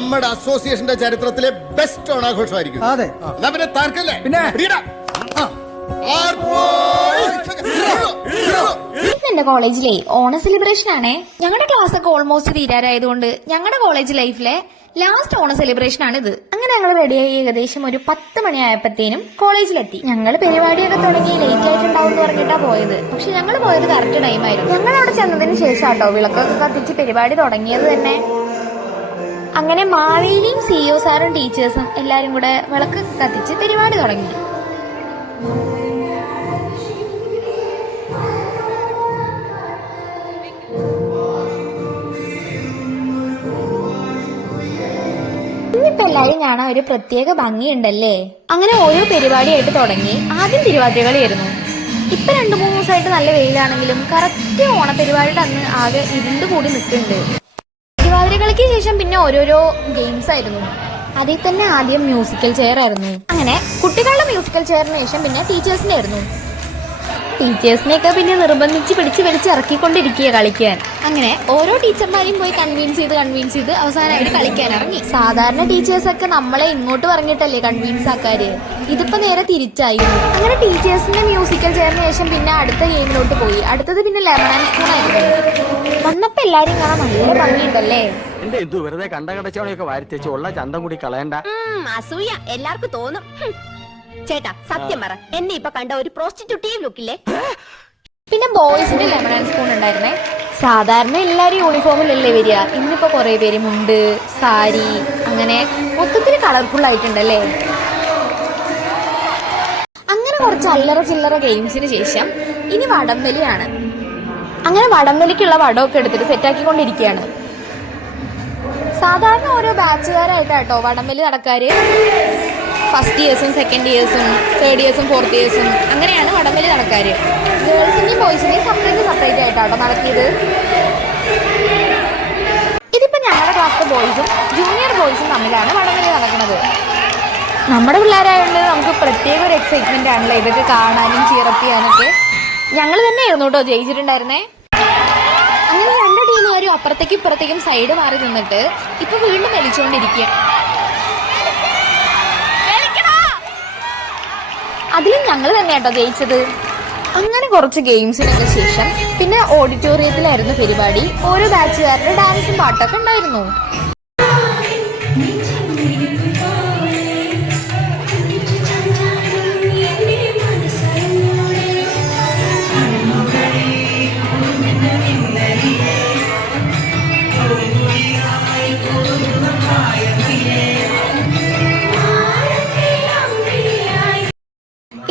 നമ്മുടെ അസോസിയേഷന്റെ ചരിത്രത്തിലെ ബെസ്റ്റ് ഓണാഘോഷമായിരിക്കും. അതെ. എന്നാ പിന്നെ താർക്കല്ലേ? പിന്നെ എന്റെ കോളേജിലെ ഓണ സെലിബ്രേഷൻ ആണേ. ഞങ്ങളുടെ ക്ലാസ് ഒക്കെ ഓൾമോസ്റ്റ് തീരാറായതുകൊണ്ട് ഞങ്ങളുടെ കോളേജ് ലൈഫിലെ ലാസ്റ്റ് ഓണ സെലിബ്രേഷൻ ആണ് ഇത്. അങ്ങനെ ഞങ്ങൾ റെഡിയായി ഏകദേശം ഒരു 10 മണിയായപ്പോഴത്തേനും കോളേജിലെത്തി. ഞങ്ങൾ പരിപാടിയൊക്കെ തുടങ്ങി ലേറ്റ് ആയിട്ടുണ്ടാവും എന്ന് പറഞ്ഞിട്ടാ പോയത്. പക്ഷെ ഞങ്ങൾ പോയത് കറക്റ്റ് ടൈമായിരുന്നു. ഞങ്ങൾ അവിടെ ചെന്നതിന് ശേഷം കേട്ടോ വിളക്കൊക്കെ കത്തിച്ച് പരിപാടി തുടങ്ങിയത് തന്നെ. അങ്ങനെ മാവേലിയും CEO സാറും ടീച്ചേഴ്സും എല്ലാരും കൂടെ വിളക്ക് കത്തിച്ച് പരിപാടി തുടങ്ങി. ഇന്നിപ്പോ എല്ലാരും കാണാൻ ഒരു പ്രത്യേക ഭംഗിയുണ്ടല്ലേ. അങ്ങനെ ഓരോ പരിപാടിയായിട്ട് തുടങ്ങി. ആദ്യം തിരുവാതിരകളിയായിരുന്നു. ഇപ്പൊ 2-3 ദിവസമായിട്ട് നല്ല വെയിലാണെങ്കിലും കറക്റ്റ് ഓണപരിപാടിയുടെ അന്ന് ആകെ ഇരുണ്ട് കൂടി നിൽക്കുന്നുണ്ട്. തിരുവാതിരകളിക്ക് ശേഷം പിന്നെ ഓരോരോ ഗെയിംസ് ആയിരുന്നു. അതിൽ തന്നെ ആദ്യം മ്യൂസിക്കൽ ചെയർ ആയിരുന്നു. അങ്ങനെ കുട്ടികളുടെ മ്യൂസിക്കൽ ചെയറിന് ശേഷം പിന്നെ ടീച്ചേഴ്സിന്റെ ആയിരുന്നു. ടീച്ചേഴ്സിനെയൊക്കെ പിന്നെ നിർബന്ധിച്ച് പിടിച്ച് വലിച്ച് ഇറക്കിക്കൊണ്ടിരിക്കുക കളിക്കാൻ. അങ്ങനെ ഓരോ ടീച്ചർമാരെയും പോയി കൺവീൻസ് ചെയ്ത് അവസാനം അവർ കളിക്കാൻ ഇറങ്ങി. സാധാരണ ടീച്ചേഴ്സൊക്കെ നമ്മളെ ഇങ്ങോട്ട് പറഞ്ഞിട്ടല്ലേ കൺവീൻസ് ആക്കാര്. ഇതിപ്പോ നേരെ തിരിച്ചായിരുന്നു. അങ്ങനെ ടീച്ചേഴ്സിന്റെ മ്യൂസിക്കൽ ചെയറിന് ശേഷം പിന്നെ അടുത്ത ഗെയിമിലോട്ട് പോയി. അടുത്തത് പിന്നെ ലെമൺ ആൻഡ് സ്പൂൺ ആയിരുന്നു. വന്നപ്പോ എല്ലാരും കാണാൻ നല്ല ഭംഗിയുണ്ടല്ലേ. വെറുതെ കണ്ടകടച്ചവണയൊക്കെ വാരിത്തേച്ച് ഉള്ള ചന്തം കൂടി കളയണ്ട. അസൂയ എല്ലാവർക്കും തോന്നും. ചേട്ടാ സത്യം പറ, എന്നെ ഇപ്പൊ കണ്ട ഒരു പ്രോസ്റ്റിറ്റ്യൂട്ടീവ് ലുക്കില്ലേ? പിന്നെ ബോയ്സിന്റെ ലെമൺ ആൻഡ് സ്പൂൺ ഉണ്ടായിരുന്നേ. സാധാരണ എല്ലാരും യൂണിഫോമിലല്ലേ വരിക. ഇന്നിപ്പോ കുറെ പേര് മുണ്ട്, സാരി, അങ്ങനെ മൊത്തത്തിൽ കളർഫുൾ ആയിട്ടുണ്ടല്ലേ. അങ്ങനെ കുറച്ച് അല്ലറ ചില്ലറ ഗെയിംസിന് ശേഷം ഇനി വടംവലിയാണ്. അങ്ങനെ വടംവലിക്കുള്ള വടമൊക്കെ എടുത്തിട്ട് സെറ്റാക്കിക്കൊണ്ടിരിക്കുകയാണ്. സാധാരണ ഓരോ ബാച്ചുകാരായിട്ടാട്ടോ വടംവലി നടക്കാറ്. ഫസ്റ്റ് ഇയേഴ്സും സെക്കൻഡ് ഇയേഴ്സും തേർഡ് ഇയേഴ്സും ഫോർത്ത് ഇയേഴ്സും അങ്ങനെയാണ് വടംവലി നടക്കാറ്. ഗേൾസിന്റെയും ബോയ്സിന്റെയും സെപ്പറേറ്റ് ആയിട്ടാട്ടോ നടത്തിയത്. ഇതിപ്പോ ഞങ്ങളുടെ ക്ലാസ്സിലെ ബോയ്സും ജൂനിയർ ബോയ്സും തമ്മിലാണ് വടംവലി നടക്കുന്നത്. നമ്മുടെ പിള്ളേരായതുകൊണ്ട് നമുക്ക് പ്രത്യേക ഒരു എക്സൈറ്റ്മെന്റ് ആണല്ലോ ഇതൊക്കെ കാണാനും ചിയറപ്പ് ചെയ്യാനൊക്കെ. ഞങ്ങൾ തന്നെയായിരുന്നു കേട്ടോ ജയിച്ചിട്ടുണ്ടായിരുന്നേ. അങ്ങനെ 2 ടീമുകാരും അപ്പുറത്തേക്കും ഇപ്പുറത്തേക്കും സൈഡ് മാറി നിന്നിട്ട് ഇപ്പൊ വീണ്ടും വലിച്ചുകൊണ്ടിരിക്കുക. അതിലും ഞങ്ങൾ തന്നെയാട്ടോ ജയിച്ചത്. അങ്ങനെ കുറച്ച് ഗെയിംസിനൊക്കെ ശേഷം പിന്നെ ഓഡിറ്റോറിയത്തിലായിരുന്നു പരിപാടി. ഓരോ ബാച്ചുകാരുടെ ഡാൻസും പാട്ടൊക്കെ ഉണ്ടായിരുന്നു.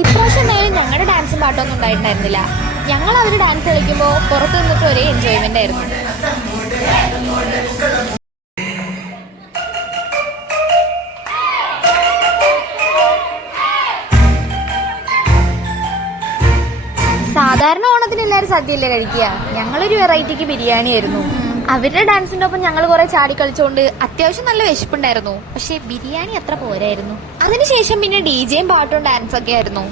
ഇപ്രാവശ്യം നേരം ഞങ്ങളുടെ ഡാൻസും പാട്ടൊന്നും ഉണ്ടായിട്ടുണ്ടായിരുന്നില്ല. ഞങ്ങൾ അവർ ഡാൻസ് കളിക്കുമ്പോൾ പുറത്ത് നിന്നിട്ട് ഒരേ എൻജോയ്മെന്റ് ആയിരുന്നു. സാധാരണ ഓണത്തിന് എല്ലാവരും സദ്യയല്ലേ കഴിക്കുക. ഞങ്ങളൊരു വെറൈറ്റിക്ക് ബിരിയാണി ആയിരുന്നു. അവരുടെ ഡാൻസിന്റെ ഒപ്പം ഞങ്ങൾ കുറെ ചാടി കളിച്ചുകൊണ്ട് അത്യാവശ്യം നല്ല വിശപ്പുണ്ടായിരുന്നു. പക്ഷെ ബിരിയാണി അത്ര പോരായിരുന്നു. അതിനുശേഷം പിന്നെ DJയും പാട്ടും ഡാൻസൊക്കെ ആയിരുന്നു.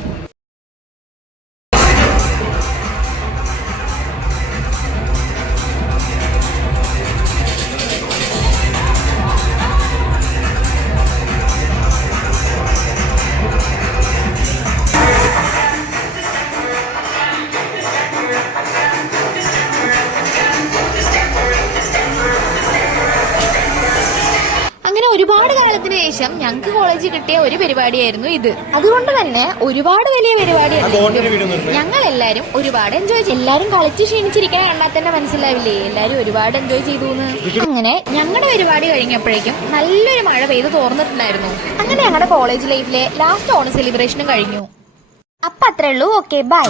ഒരുപാട് കാലത്തിന് ശേഷം ഞങ്ങൾക്ക് കോളേജിൽ കിട്ടിയ ഒരു പരിപാടിയായിരുന്നു ഇത്. അതുകൊണ്ട് തന്നെ ഒരുപാട് വലിയ പരിപാടിയായിരുന്നു. ഞങ്ങൾ എല്ലാരും ഒരുപാട് എൻജോയ് ചെയ്തു. എല്ലാരും കളിച്ച് ക്ഷീണിച്ചിരിക്കാൻ കണ്ടാൽ തന്നെ മനസ്സിലാവില്ലേ എല്ലാരും ഒരുപാട് എൻജോയ് ചെയ്തു. അങ്ങനെ ഞങ്ങളുടെ പരിപാടി കഴിഞ്ഞപ്പോഴേക്കും നല്ലൊരു മഴ പെയ്ത് തോർന്നിട്ടുണ്ടായിരുന്നു. അങ്ങനെ ഞങ്ങളുടെ കോളേജ് ലൈഫിലെ ലാസ്റ്റ് ഓണ സെലിബ്രേഷനും കഴിഞ്ഞു. അപ്പൊ അത്രേ ഉള്ളൂ. Okay, by.